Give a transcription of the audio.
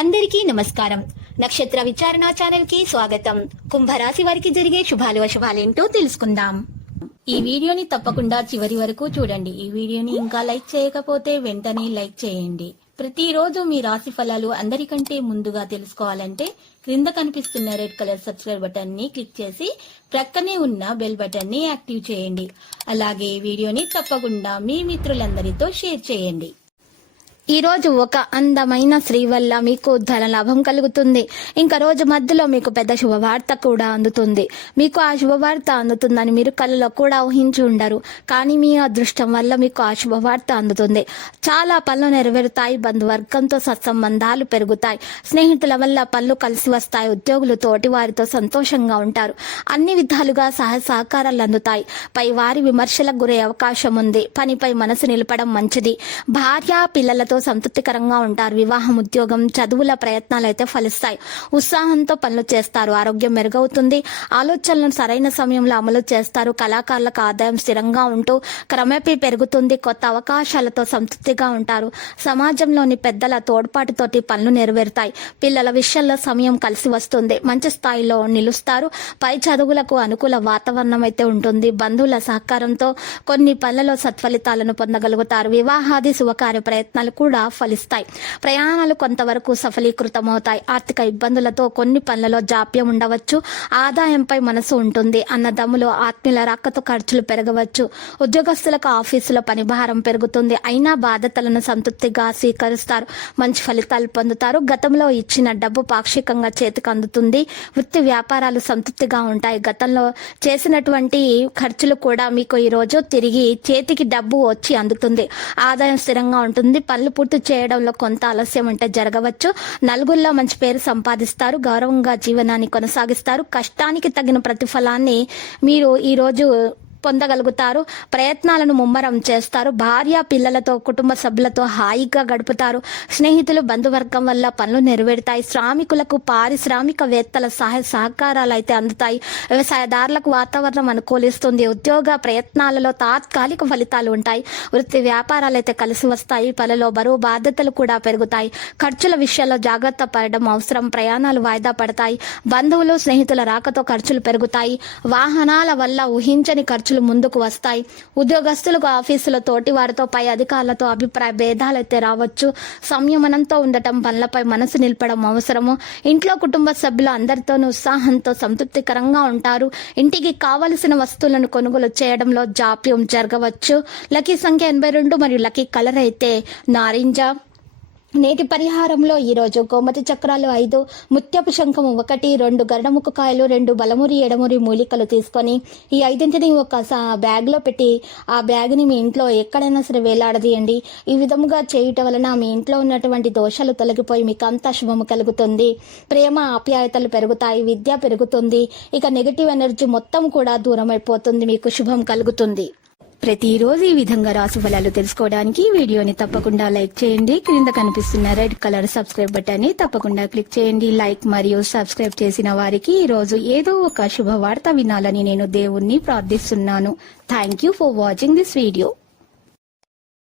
అందరికీ నమస్కారం. నక్షత్ర విచారణ ఛానల్ కి స్వాగతం. కుంభరాశి వారికి జరిగే శుభాలు అశుభాలేంటో తెలుసుకుందాం. ఈ వీడియోని తప్పకుండా చివరి వరకు చూడండి. ఈ వీడియోని ఇంకా లైక్ చేయకపోతే వెంటనే లైక్ చేయండి. ప్రతిరోజు మీ రాశి ఫలాలు అందరికంటే ముందుగా తెలుసుకోవాలంటే క్రింద కనిపిస్తున్న రెడ్ కలర్ సబ్స్క్రైబ్ బటన్ ని క్లిక్ చేసి ప్రక్కనే ఉన్న బెల్ బటన్ ని యాక్టివ్ చేయండి. అలాగే ఈ వీడియోని తప్పకుండా మీ మిత్రులందరితో షేర్ చేయండి. ఈ రోజు ఒక అందమైన స్త్రీ వల్ల మీకు ధన లాభం కలుగుతుంది. ఇంకా రోజు మధ్యలో మీకు పెద్ద శుభవార్త కూడా అందుతుంది. మీకు ఆ శుభవార్త అందుతుందని మీరు కళ్ళలో కూడా ఊహించి ఉండరు. కానీ మీ అదృష్టం వల్ల మీకు ఆ శుభవార్త అందుతుంది. చాలా పనులు నెరవేరుతాయి. బంధువర్గంతో సత్సంబంధాలు పెరుగుతాయి. స్నేహితుల వల్ల పనులు కలిసి వస్తాయి. ఉద్యోగులు తోటి వారితో సంతోషంగా ఉంటారు. అన్ని విధాలుగా సహకారాలు అందుతాయి. పై వారి విమర్శలకు గురే అవకాశం ఉంది. పనిపై మనసు నిలపడం మంచిది. భార్య పిల్లలతో సంతృప్తికరంగా ఉంటారు. వివాహం, ఉద్యోగం, చదువుల ప్రయత్నాలు అయితే ఫలిస్తాయి. ఉత్సాహంతో పనులు చేస్తారు. ఆరోగ్యం మెరుగవుతుంది. ఆలోచనలను సరైన సమయంలో అమలు చేస్తారు. కళాకారులకు ఆదాయం స్థిరంగా ఉంటూ క్రమేపీ పెరుగుతుంది. కొత్త అవకాశాలతో సంతృప్తిగా ఉంటారు. సమాజంలోని పెద్దల తోడ్పాటుతోటి పనులు నెరవేరుతాయి. పిల్లల విషయంలో సమయం కలిసి వస్తుంది. మంచి స్థాయిలో నిలుస్తారు. పై చదువులకు అనుకూల వాతావరణం అయితే ఉంటుంది. బంధువుల సహకారంతో కొన్ని పనులలో సత్ఫలితాలను పొందగలుగుతారు. వివాహాది శుభకార్య ప్రయత్నాలు కూడా ఫలిస్తాయి. ప్రయాణాలు కొంతవరకు సఫలీకృతమవుతాయి. ఆర్థిక ఇబ్బందులతో కొన్ని పనులలో జాప్యం ఉండవచ్చు. ఆదాయంపై మనసు ఉంటుంది. అన్నదమ్ములు, ఆత్మీయుల రాకతో ఖర్చులు పెరగవచ్చు. ఉద్యోగస్తులకు ఆఫీసులో పనిభారం పెరుగుతుంది. అయినా బాధ్యతలను సంతృప్తిగా స్వీకరిస్తారు. మంచి ఫలితాలు పొందుతారు. గతంలో ఇచ్చిన డబ్బు పాక్షికంగా చేతికి అందుతుంది. వృత్తి వ్యాపారాలు సంతృప్తిగా ఉంటాయి. గతంలో చేసినటువంటి ఖర్చులు కూడా మీకు ఈ రోజు తిరిగి చేతికి డబ్బు వచ్చి అందుతుంది. ఆదాయం స్థిరంగా ఉంటుంది. పనులు పూర్తి చేయడంలో కొంత ఆలస్యం అంటే జరగవచ్చు. నలుగురిలో మంచి పేరు సంపాదిస్తారు. గౌరవంగా జీవనాన్ని కొనసాగిస్తారు. కష్టానికి తగిన ప్రతిఫలాన్ని మీరు ఈ రోజు పొందగలుగుతారు. ప్రయత్నాలను ముమ్మరం చేస్తారు. భార్య పిల్లలతో, కుటుంబ సభ్యులతో హాయిగా గడుపుతారు. స్నేహితులు, బంధువర్గం వల్ల పనులు నెరవేరుతాయి. శ్రామికులకు, పారిశ్రామికవేత్తల సహాయ సహకారాలు అయితే అందుతాయి. వ్యవసాయదారులకు వాతావరణం అనుకూలిస్తుంది. ఉద్యోగ ప్రయత్నాలలో తాత్కాలిక ఫలితాలు ఉంటాయి. వృత్తి వ్యాపారాలు అయితే కలిసి వస్తాయి. పనులలో బరువు బాధ్యతలు కూడా పెరుగుతాయి. ఖర్చుల విషయాల్లో జాగ్రత్త పడడం అవసరం. ప్రయాణాలు వాయిదా పడతాయి. బంధువులు, స్నేహితుల రాకతో ఖర్చులు పెరుగుతాయి. వాహనాల వల్ల ఊహించని ఖర్చులు ముందుకు వస్తాయి. ఉద్యోగస్తులకు ఆఫీసులో తోటి వారితో, పై అధికారులతో అభిప్రాయ భేదాలైతే రావచ్చు. సంయమనంతో ఉండటం, పనులపై మనసు నిలపడం అవసరము. ఇంట్లో కుటుంబ సభ్యులు అందరితోనూ ఉత్సాహంతో సంతృప్తికరంగా ఉంటారు. ఇంటికి కావలసిన వస్తువులను కొనుగోలు చేయడంలో జాప్యం జరగవచ్చు. లక్కీ సంఖ్య 82 మరియు లక్కీ కలర్ అయితే నారింజ. నేటి పరిహారంలో ఈరోజు గోమతి చక్రాలు 5, ముత్యపు శంఖము 1, 2 గరుడముఖ కాయలు, 2 బలమురి ఎడమురి మూలికలు తీసుకొని ఈ 5ంటిని ఒక బ్యాగ్లో పెట్టి ఆ బ్యాగ్ని మీ ఇంట్లో ఎక్కడైనా సరే వేలాడదీయండి. ఈ విధముగా చేయటం వలన మీ ఇంట్లో ఉన్నటువంటి దోషాలు తొలగిపోయి మీకు అంతా శుభము కలుగుతుంది. ప్రేమ, ఆప్యాయతలు పెరుగుతాయి. విద్య పెరుగుతుంది. ఇక నెగటివ్ ఎనర్జీ మొత్తం కూడా దూరం అయిపోతుంది. మీకు శుభం కలుగుతుంది. ప్రతిరోజు ఈ విధంగా రాశి ఫలాలు తెలుసుకోవడానికి వీడియోని తప్పకుండా లైక్ చేయండి. క్రింద కనిపిస్తున్న రెడ్ కలర్ సబ్స్క్రైబ్ బటన్ ని తప్పకుండా క్లిక్ చేయండి. లైక్ మరియు సబ్స్క్రైబ్ చేసిన వారికి ఈ రోజు ఏదో ఒక శుభవార్త వినాలని నేను దేవుణ్ణి ప్రార్థిస్తున్నాను. Thank you for watching this video.